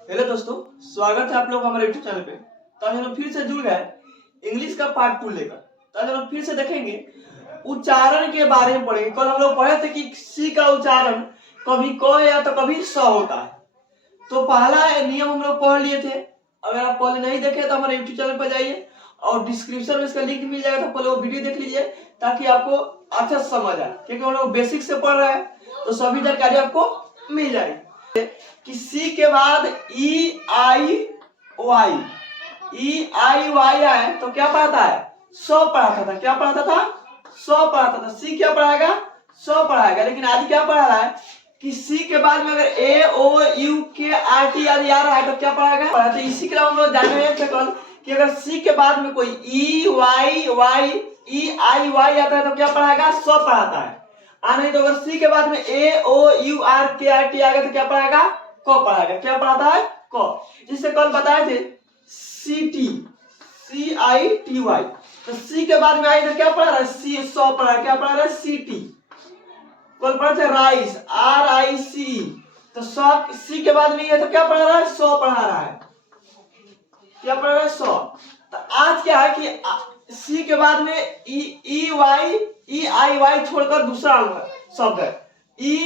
Hello दोस्तों, स्वागत है आप लोग हमारे यूट्यूब चैनल पे। तो आज हम लोग फिर से जुड़ गए इंग्लिश का पार्ट 2 लेकर। तो आज हम लोग फिर से देखेंगे, उच्चारण के बारे में पढ़ेंगे। कल हम लोग पढ़े थे कि सी का उच्चारण कभी क या तो कभी स होता है। तो पहला नियम हम लोग पढ़ लिए थे। अगर आप पहले नहीं देखे तो हमारे यूट्यूब चैनल पर जाइए और डिस्क्रिप्शन में इसका लिंक मिल जाएगा, तो पहले वो वीडियो देख लीजिए ताकि आपको अच्छा समझ आए, क्योंकि हम लोग बेसिक से पढ़ रहे हैं तो सभी जानकारी आपको मिल जाएगी। कि सी के बाद ई आई वाई आए तो क्या पढ़ाता है? सौ पढ़ाता था। क्या पढ़ाता था? सौ पढ़ाता था। सी क्या पढ़ाएगा? सौ पढ़ाएगा। लेकिन आज क्या पढ़ा रहा है कि सी के बाद में अगर ए ओ यू के आर टी आदि आ रहा है तो क्या पढ़ाएगा? तो इसी के लिए हम लोग जाने थे कल कि अगर सी के बाद में कोई ई आई वाई आता है तो क्या पढ़ाएगा? सौ पढ़ाता है। नहीं तो अगर सी के बाद में ए ओ यू आर के आर टी आ गया तो क्या पढ़ाएगा? क पढ़ाएगा। क्या पढ़ाता है? क। जिससे कल बताए थे C T, C I T Y. तो सी के बाद में आई तो क्या पढ़ा रहा है? सी सौ पढ़ा। क्या पढ़ा रहा है? C T. कल पढ़ा थे राइस, आर आई सी। तो सौ सी के बाद में है तो क्या पढ़ा रहा है? सौ पढ़ा रहा है। क्या पढ़ा रहा है? सौ। तो आज क्या है कि सी के बाद में ई आई वाई छोड़कर दूसरा शब्द है ई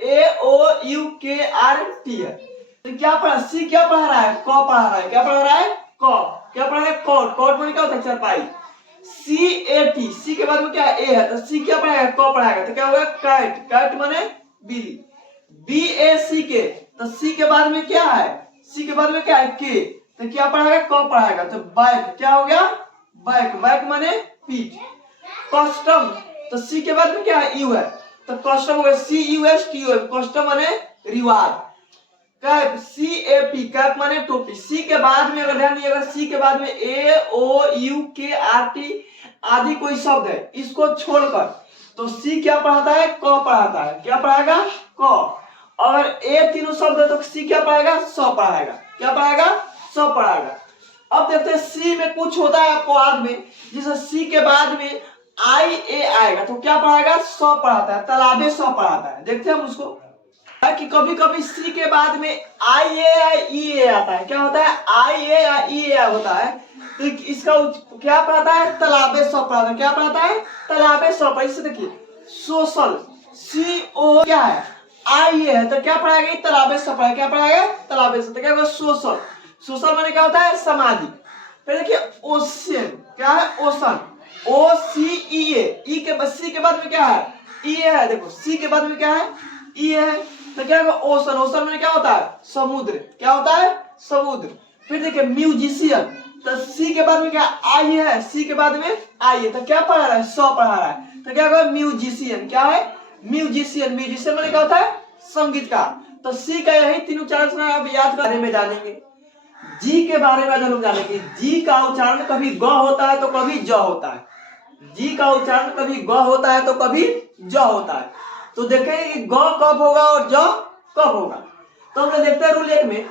ए ओ यू के आर टी है। तो क्या पढ़ा? सी क्या पढ़ा रहा है? क पढ़ा रहा है। क्या पढ़ा रहा है? क। क्या पढ़ा रहा है? कॉट। कॉट में क्या होता है? चारपाई। सी ए टी, सी के बाद में क्या है? ए है। तो सी क्या पढ़ाएगा? क पढ़ाएगा। तो क्या होगा? कैट। कैट माने बिल्ली। बी ए सी के, तो सी के बाद में क्या है? सी के बाद में क्या है? के। तो क्या पढ़ाएगा? क पढ़ाएगा। तो बैक। क्या हो गया? बैक। बैक माने पीठ। कस्टम, तो सी के बाद में क्या है? यू है। तो कस्टम हो गया C U S T U. Custom माने रिवाज। Cap, C A P, cap माने टोपी। सी के बाद में अगर ध्यान दिएगा, सी के बाद में ए ओ यू के आर टी आदि कोई शब्द है, इसको छोड़कर तो सी क्या पढ़ाता है? क पढ़ाता है। क्या पढ़ाएगा? क। अगर ए तीनों शब्द है तो सी क्या पढ़ाएगा? सौ पढ़ाएगा। क्या पढ़ाएगा? सौ पढ़ाएगा। अब देखते हैं सी में कुछ होता है आपको बाद में, जिसे सी के बाद में आई ए आएगा तो क्या पढ़ाएगा? सौ पढ़ाता है। तालाबे सौ पढ़ाता है। देखते हैं हम उसको कि कभी कभी सी के बाद में आई ए ई ए आता है। क्या होता है? आई ए ई ए होता है। तो इसका क्या पढ़ाता है? तालाबे सौ पढ़ाता है। क्या पढ़ाता है? तालाबे सौ। इसे देखिए, सोशल, सी ओ क्या है? आई ए है। तो क्या पढ़ाएगा? तालाबे सौ पढ़ाएगा। क्या पढ़ाएगा? तालाबे सौ। तो क्या होगा? सोशल। सोशल माने क्या होता है? समाधि। फिर देखिए ओशियन, क्या है? ओशन, ओ सी ई ए। ई के सी के बाद में क्या है? ई है। देखो सी के बाद में क्या है? ई है। तो क्या होगा? ओशन। ओशन में क्या होता है? समुद्र। क्या होता है? समुद्र। फिर देखिए म्यूजिशियन, तो सी के बाद में क्या? आई है। सी के बाद में आई है। तो क्या पढ़ा रहा है? सौ पढ़ा रहा है। तो क्या होगा? म्यूजिशियन। क्या है? म्यूजिशियन। म्यूजिशियन में क्या होता है? संगीतकार। तो सी का यही तीन उच्चारण आप याद करने में जानेंगे। जी के बारे में हम जानेंगे। जी का उच्चारण कभी ग होता है तो कभी ज होता है। जी का उच्चारण कभी ग होता है तो कभी ज होता है। तो देखें कि ग कब होगा और ज कब होगा। तो हम लोग देखते हैं रूल 1 में,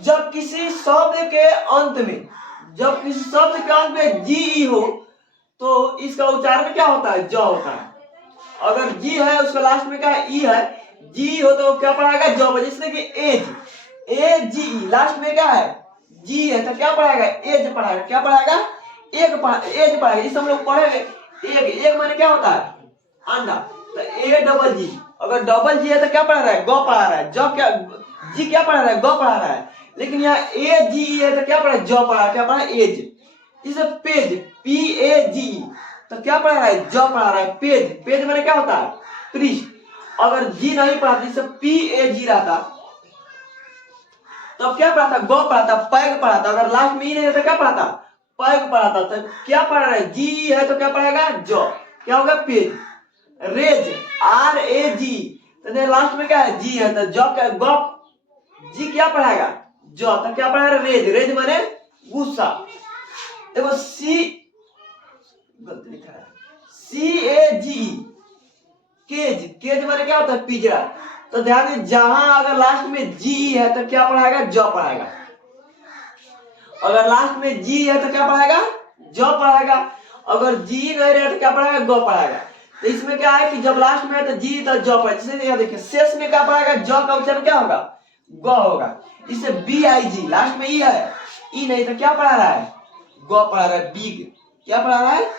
जब किसी शब्द के अंत में जी ई हो तो इसका उच्चारण क्या होता है? ज होता है। अगर जी है उसका लास्ट में क्या है? ई है। जी हो तो क्या पढ़ाएगा? ज। जैसे कि एज, ए जी ई, लास्ट में क्या है? जी है। तो क्या पढ़ाएगा? एज पढ़ाएगा। क्या पढ़ाएगा? एज पढ़ाएगा। इसे हम लोग पढ़ेंगे। एग, एग माने क्या होता है? अंडा। तो ए डबल जी, अगर डबल जी है तो क्या पढ़ा रहा है? ग पढ़ा रहा है। ज क्या? जी क्या पढ़ा रहा है? ग पढ़ा रहा है। लेकिन यहाँ ए जी ई है तो क्या पढ़ा है? ज पढ़ा है। क्या पढ़ा है? एज। इसे पेज, पी ए जी ई, तो क्या पढ़ा रहा है? ज पढ़ा रहा है। पेज, पेज माने क्या होता है? पृष्ठ। अगर जी नहीं पढ़ाता, जैसे पी ए जी रहता तो क्या पढ़ाता? ग पढ़ाता, पैग पढ़ाता। अगर लास्ट में ही नहीं है तो क्या पढ़ाता? पैग पढ़ाता। तो क्या पढ़ा रहा है? जी है तो क्या पढ़ाएगा? ज। क्या होगा? पेज। रेज, आर ए जी, तो लास्ट में क्या है? जी है। तो ज क्या? ग जी क्या पढ़ाएगा? ज। तो क्या पढ़ा रहा है? रेज। रेज माने गुस्सा। देखो सी, गलती लिखा है, सी ए जी, केज। केज माने क्या होता है? पिंजरा। तो ध्यान दीजिए, जहां अगर लास्ट में जी है तो क्या पढ़ाएगा? ज पढ़ाएगा। अगर लास्ट में जी है तो क्या पढ़ाएगा? ज पढ़ाएगा। अगर जी नहीं रहे तो क्या पढ़ाएगा? ग पढ़ाएगा। तो इसमें क्या है कि जब लास्ट में है तो जी तो ज पढ़ाएगा। जैसे देखिए शेष में क्या पढ़ाएगा? ज का उच्चारण क्या होगा? ग होगा। इसे बी आई जी, लास्ट में ई है, ई नहीं तो क्या पढ़ा रहा है, ग पढ़ा रहा है, बिग। क्या पढ़ा रहा है,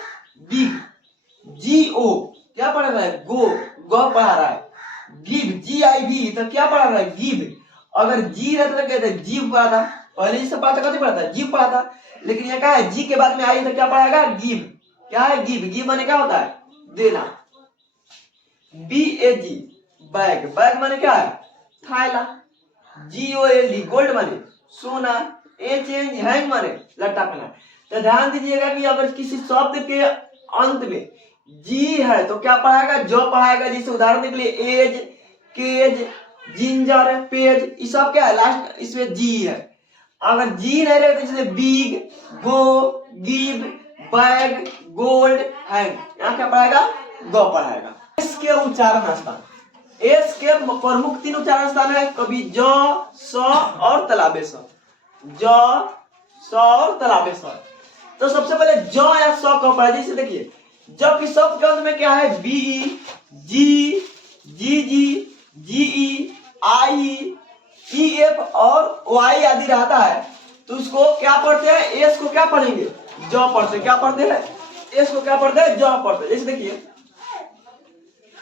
बिग। जी ओ क्या पढ़ा रहा है, गो, ग पढ़ा रहा है। गिव, जी आई भी तो क्या पढ़ा रहा है, गिव। अगर जी रहता तो कहते जीव पढ़ा था, पहले इससे पढ़ा था, कथी पढ़ा था, जीव पढ़ा था। लेकिन यहाँ क्या है, जी के बाद में आई तो क्या पढ़ाएगा, गिव। क्या है, गिव। गिव माने क्या होता है, देना। बी ए जी, बैग। बैग माने क्या है, थैला। जी ओ एल डी, गोल्ड माने सोना। एच एन हैंग माने लटकना। तो ध्यान दीजिएगा कि अगर किसी शब्द के अंत में जी है तो क्या पढ़ाएगा, जो पढ़ाएगा। जैसे उदाहरण के लिए एज, केज, जिंजर, पेज, ये सब क्या है, लास्ट इसमें जी है। अगर जी नहीं रहेगा तो जैसे बिग, गो, गिव, बैग, गोल्ड, हैंग, यहाँ क्या पढ़ाएगा, गो पढ़ाएगा। एस के उच्चारण स्थान, एस के प्रमुख 3 उच्चारण स्थान है, कभी ज, स और तलाबे स। ज, स और तलाबे स। तो सबसे पहले ज या स कब पढ़ा, जैसे देखिए जब कि शब्द के अंत में क्या है, बी, जी, जी जी, जी ई, आई, ई एफ और वाई आदि रहता है तो उसको क्या पढ़ते हैं, एस को क्या पढ़ेंगे, ज पढ़ते। क्या पढ़ते हैं, एस को क्या पढ़ते हैं, ज पढ़ते। जैसे देखिए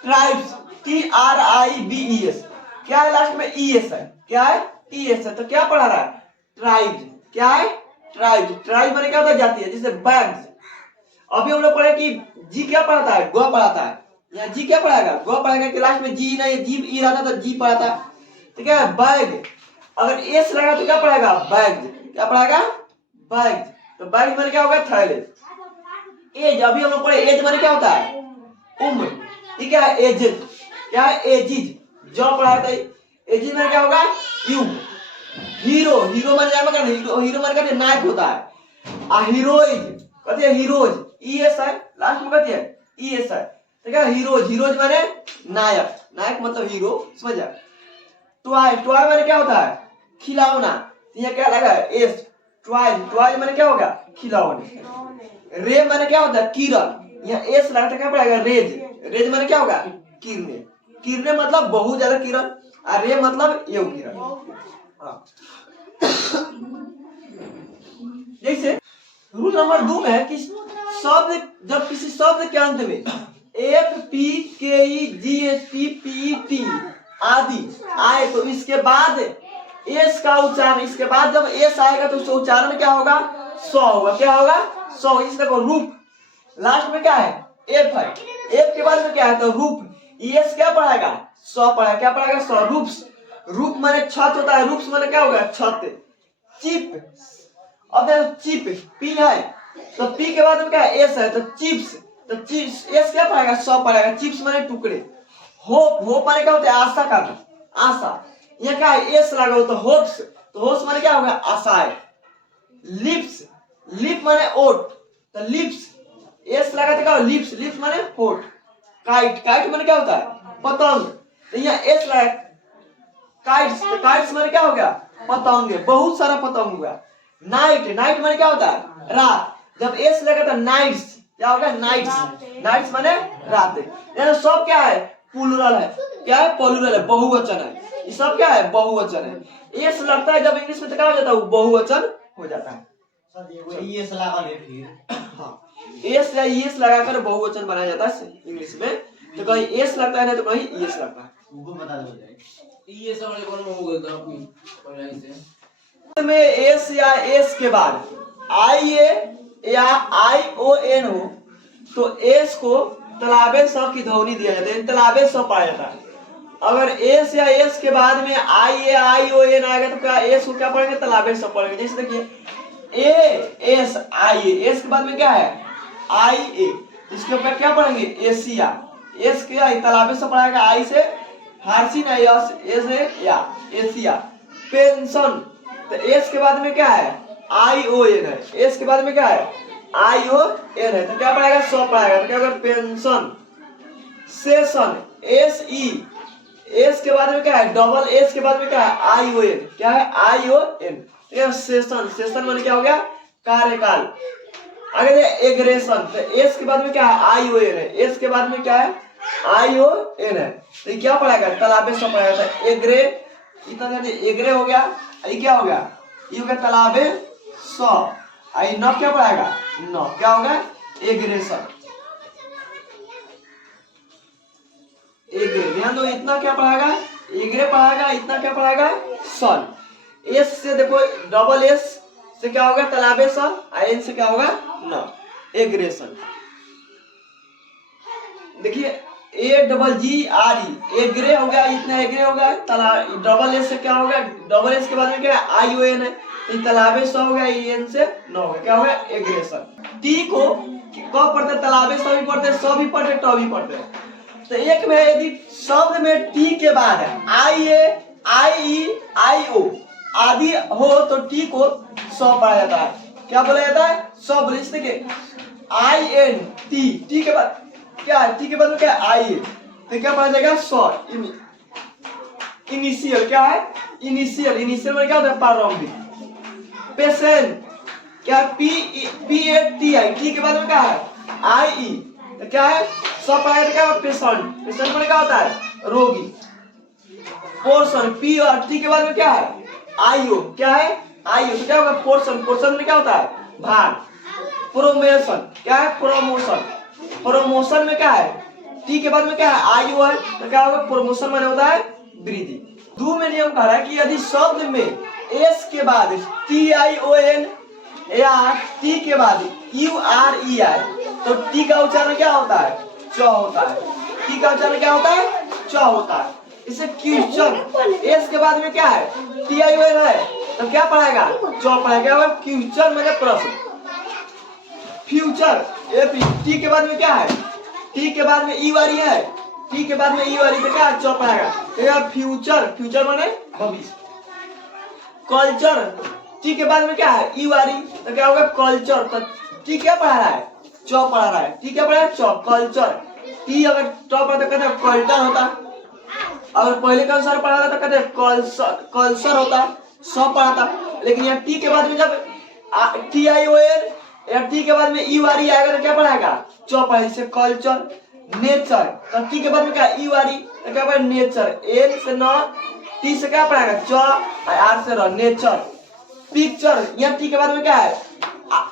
tribes, T R I B E S, क्या है लास्ट में ई एस है, क्या है, ई एस है। तो क्या पढ़ा रहा है, ट्राइब्स। क्या है, ट्राइब्स। ट्राइब माने क्या होता है, जाती है। जैसे बैग्स, अभी हम लोग पढ़े कि जी क्या पढ़ाता है, ग पढ़ाता है। यहाँ जी क्या पढ़ाएगा, ग पढ़ाएगा। क्लास में जी नहीं, जी ई रहता तो जी पढ़ाता। तो क्या है, बैग। अगर एस लगा तो क्या पढ़ाएगा, बैग। क्या पढ़ाएगा, बैग। तो बैग माने क्या होगा, थैले। एज, अभी हम लोग पढ़े एज माने क्या होता है, उम्र। ठीक है, एजेड। क्या है, एजिज, जो पढ़ाता है। एजिज माने क्या होगा, युग। हीरो, हीरो माने जान का, हीरो माने का नायक होता है। आ हीरोइज, कहते हैं हीरोज, ई एस है लास्ट में, कहते हैं ई एस है। ठीक है, हीरोज, हीरोज माने नायक, नायक मतलब हीरो, समझ जा। टॉय, टॉय माने क्या होता है, खिलौना। ये क्या लगा है, एस। टॉय, टॉय माने क्या होगा, खिलौने। रे माने क्या होता है, किरण। यहाँ एस लगा तो क्या पड़ेगा, रेज। रेज माने क्या होगा, किरने। किरने मतलब बहुत ज्यादा किरण, और रे मतलब एव किरण। हाँ। जैसे रूल नंबर 2 में है कि शब्द, जब किसी शब्द के अंत में F P K E G H T P T आदि आए तो इसके बाद एस का उच्चारण, इसके बाद जब एस आएगा तो उसका उच्चारण क्या होगा, सौ होगा। क्या होगा, सौ। इस देखो रूप, लास्ट में क्या है, एफ है, एफ के बाद में क्या है तो रूप। एस क्या पढ़ाएगा, सौ पढ़ाएगा। क्या पढ़ाएगा, सौ। रूप्स, रूप माने छत होता है, रूप्स माने क्या होगा, छत। चिप, अब चिप पी है तो पी के बाद में क्या है, एस है तो चिप्स। तो चिप्स, एस क्या पढ़ाएगा, सौ पढ़ाएगा। चिप्स माने टुकड़े। होप, होप माने क्या होता है, आशा करना, आशा। यहाँ क्या है, एस लगा हो तो होप्स, तो होप्स माने क्या होगा, आशाएं। लिप्स, लिप माने ओठ, तो लिप्स, एस लगा तो क्या हो, लिप्स, लिप्स माने होठ। काइट, काइट माने क्या होता है, पतंग, तो यहाँ एस लगा, काइट्स, तो काइट्स माने क्या हो गया, पतंग, बहुत सारा पतंग हुआ। नाइट, नाइट माने क्या होता है, रात, जब एस लगा तो नाइट्स, क्या होगा, नाइट्स, नाइट्स माने रात। यानी सब क्या है, प्लूरल है। क्या है, प्लूरल है, बहुवचन है। ये सब क्या है, बहुवचन है। एस लगता है जब इंग्लिश में तो क्या हो जाता है, बहुवचन हो जाता है। एस लगा ले फिर, हाँ, एस या एस लगाकर बहुवचन बनाया जाता है इंग्लिश में। तो कहीं एस लगता है ना तो कहीं एस लगता है। उनको बता दो जाए ये सब कौन हो गया था कोई पढ़ाई से में एस या एस के बाद आई ए या आई ओ एन हो तो एस को तलाबे स की ध्वनि दिया जाता है, तलाबे स पाया जाता है। अगर एस या एस के बाद में आई ए आई ओ एन आएगा तो क्या एस को क्या पढ़ेंगे, तलाबे स पढ़ेंगे। जैसे देखिए A S I A, S के बाद में क्या है, आई ए, इसके ऊपर क्या पढ़ेंगे, एशिया। एस के तलाबे से पढ़ाएगा, आई से फारसी ना, यस, एस है या एशिया। पेंशन, तो एस के बाद में क्या है, आई ओ एन है। एस के बाद में क्या है, आई ओ एन है, तो क्या पढ़ाएगा, सौ पढ़ाएगा। तो क्या होगा, pension. Session, S E, S के बाद में क्या है, डबल एस के बाद में क्या है, आई ओ एन, क्या है, आई ओ एन। सेशन, सेशन माने क्या हो गया, कार्यकाल। आगे एग्रेशन, तो एस के बाद में क्या है, आई ओ एन है। एस के बाद में क्या है, आई ओ एन है। तो क्या पढ़ाएगा, तलाबे से पढ़ाएगा। एग्रे इतना ध्यान दे, एग्रे हो गया, ये क्या हो गया, ये हो गया तालाबे सौ, आई न क्या पढ़ाएगा, न क्या होगा, एग्रेशन। एग्रे, ध्यान दो, इतना क्या पढ़ाएगा, एग्रे पढ़ाएगा, इतना क्या पढ़ाएगा, सन। एस से देखो, डबल एस से क्या होगा, तालाबे सन, एन से क्या होगा, न, एग्रेशन। देखिए A double ji R E, Agre हो गया, इतना एग्रे हो गया, डबल एस से क्या होगा, डबल एस के बाद में क्या है, आई ओ एन है, तो तालाबे सौ हो गया, एन से न हो गया, क्या हो गया, एग्रेशन। टी को कब पढ़ते, तालाबे सौ भी पढ़ते, सौ भी पढ़ते, टॉ भी पढ़ते। तो एक में यदि शब्द में टी के बाद आई ए, आई ई, आई ओ आदि हो तो टी को सौ पढ़ा जाता है। क्या बोला जाता है, सौ बोले। इस देखिए आई एन टी, टी के बाद क्या है, टी के बाद में क्या है, आई ए, तो क्या पढ़ा जाएगा, सौ। इनिशियल क्या है, इनिशियल, इनिशियल में क्या होता है, प्रारंभिक। पेशेंट क्या, P P A T I, T के बाद में क्या है, आई ई, तो क्या है, सौ पढ़ा जाता है, पेशेंट, पेशेंट में क्या होता है, रोगी। पोर्शन, पी और टी के बाद में क्या है, आईओ, क्या है, आईओ, तो क्या होगा, पोर्शन, पोर्शन में क्या होता है, भाग। प्रोमोशन क्या है, प्रोमोशन, प्रोमोशन में क्या है, टी के बाद में क्या है, आईओ है, तो क्या होगा, प्रोमोशन माने होता है वृद्धि। दो में नियम कह रहा है कि यदि शब्द में एस के बाद टी आई ओ एन या टी के बाद यू आर ई आए तो टी का उच्चारण क्या होता है, च होता है। टी का उच्चारण क्या होता है, च होता है। इसे क्वेश्चन, एस के बाद में क्या है, टी आई ओ एन है, तो क्या पढ़ाएगा, च पढ़ाएगा। क्वेश्चन मतलब प्रश्न। फ्यूचर, टी के बाद में क्या है, टी के बाद में ई वाली है, टी के बाद में ई वाली, तो क्या च पढ़ाएगा, फ्यूचर, फ्यूचर माने भविष्य। कल्चर, टी के बाद में क्या है, ई वाली, तो क्या होगा, कल्चर। तो टी क्या पढ़ा रहा है, च पढ़ा रहा है, टी क्या पढ़ा है, च, कल्चर। टी अगर ट पढ़ा तो कहते हैं कल्चर होता, अगर पहले के अनुसार पढ़ा था तो कहते हैं कल्चर होता, स पढ़ा था। लेकिन यहाँ टी के बाद में जब टी आई ओ एन या टी के बाद में ई वाली आएगा तो क्या पढ़ाएगा, च पढ़ा, जैसे कल्चर। नेचर, तो टी के बाद में क्या, ई वाली, तो क्या पढ़ा, नेचर। एन से न, टी से क्या पढ़ाएगा, च, आर से र, नेचर। पिक्चर, यहाँ टी के बाद में क्या है,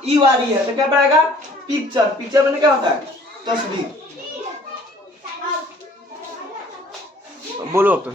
ई वाली है, तो क्या पढ़ाएगा, पिक्चर। पिक्चर में क्या होता है, तस्वीर। बोलो अब तो।